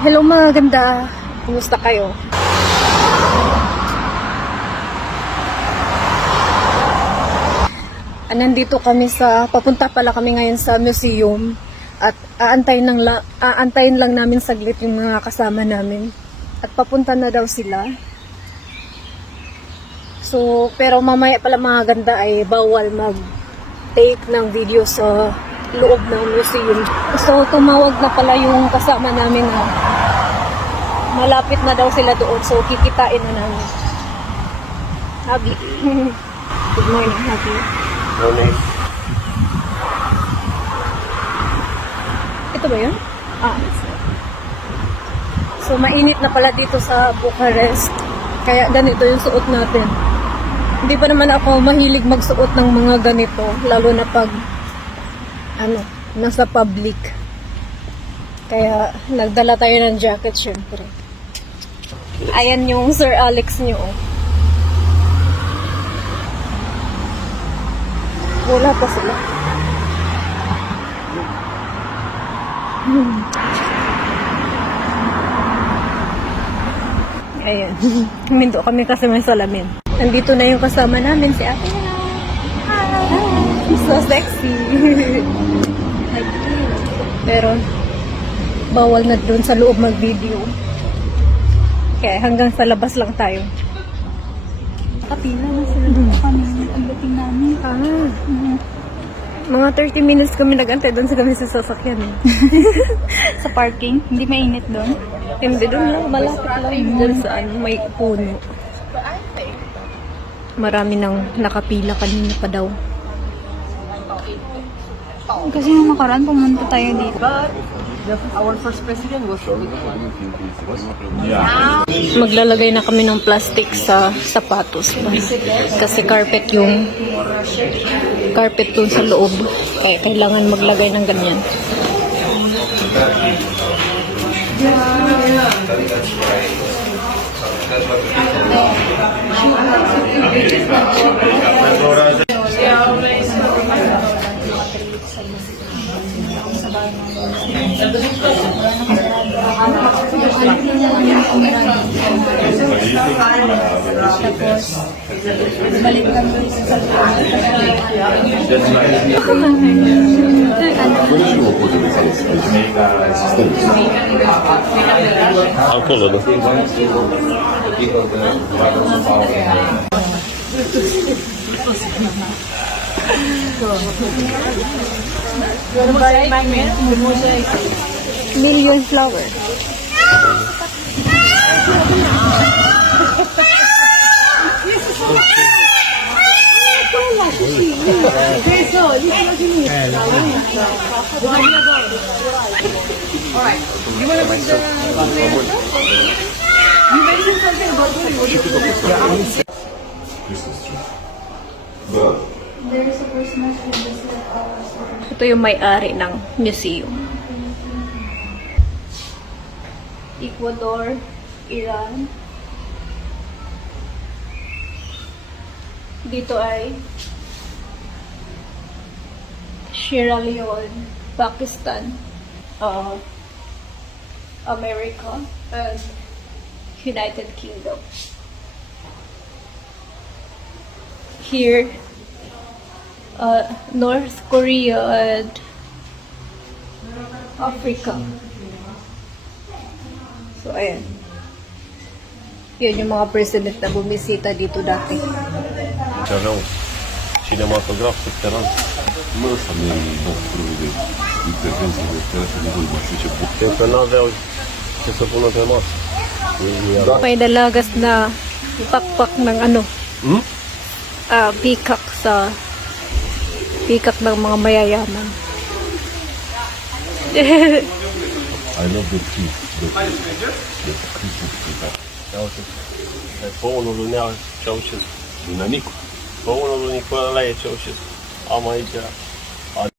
Hello mga ganda. Kumusta kayo? Ah, Nandito kami sa, papunta pala kami ngayon sa museum at aantayin, lang, la- aantayin lang namin saglit yung mga kasama namin. At papunta na daw sila. So, pero mamaya pala mga ganda ay bawal mag-take ng video sa loob ng museum. So, tumawag na pala yung kasama namin na malapit na daw sila doon. So, kikitain na namin. Habi. Good morning, Habi. Morning. Ito ba yun? Ah, So, mainit na pala dito sa Bucharest. Kaya ganito yung suot natin. Hindi pa naman ako mahilig magsuot ng mga ganito. Lalo na pag, ano, nasa public. Kaya, nagdala tayo ng jacket, syempre. Ayan yung Sir Alex nyo. oh. Wala pa sila. Ayan. Humindo kami kasi may salamin. Nandito na yung kasama namin, si Ate. Hi! So sexy. Pero, bawal na dun sa loob mag-video. Kaya hanggang sa labas lang tayo. Kapila na sila dito kami pagdating namin. Ah. Mga 30 minutes kami nag-antay doon sa kami sa sasakyan. eh. Sa parking, hindi mainit doon. Hindi doon lang, malapit lang. Doon sa ano, may puno. Marami nang nakapila kanina pa daw. Kasi nung nakaraan, pumunta tayo dito. Maglalagay na kami ng plastic sa sapatos. Kasi carpet yung carpet doon sa loob. Kaya kailangan maglagay ng ganyan. Balik lang doon sa Alkohol, ano? Million flower. Ito yung may-ari ng museum. Ecuador, Iran. Dito ay Sierra Leone, Pakistan, uh, America, and United Kingdom. Here, uh, North Korea and Africa. So, ayan. Yun yung mga president na bumisita dito dati. Ciao, cinématographe, etc. Non, ça mais bon, le, le terrain, ça va être là, c'est bon, je suis pour Tem canal ce să pună pe masă. May dalagas na pakpak ng ano, Hmm? ah, peacock sa peacock ng mga mayayaman. I love the tree. The, the tree. Ia uite. E Pe unul lui Nea Ceaușescu. Dinamico. Pe unul lui Oh my god.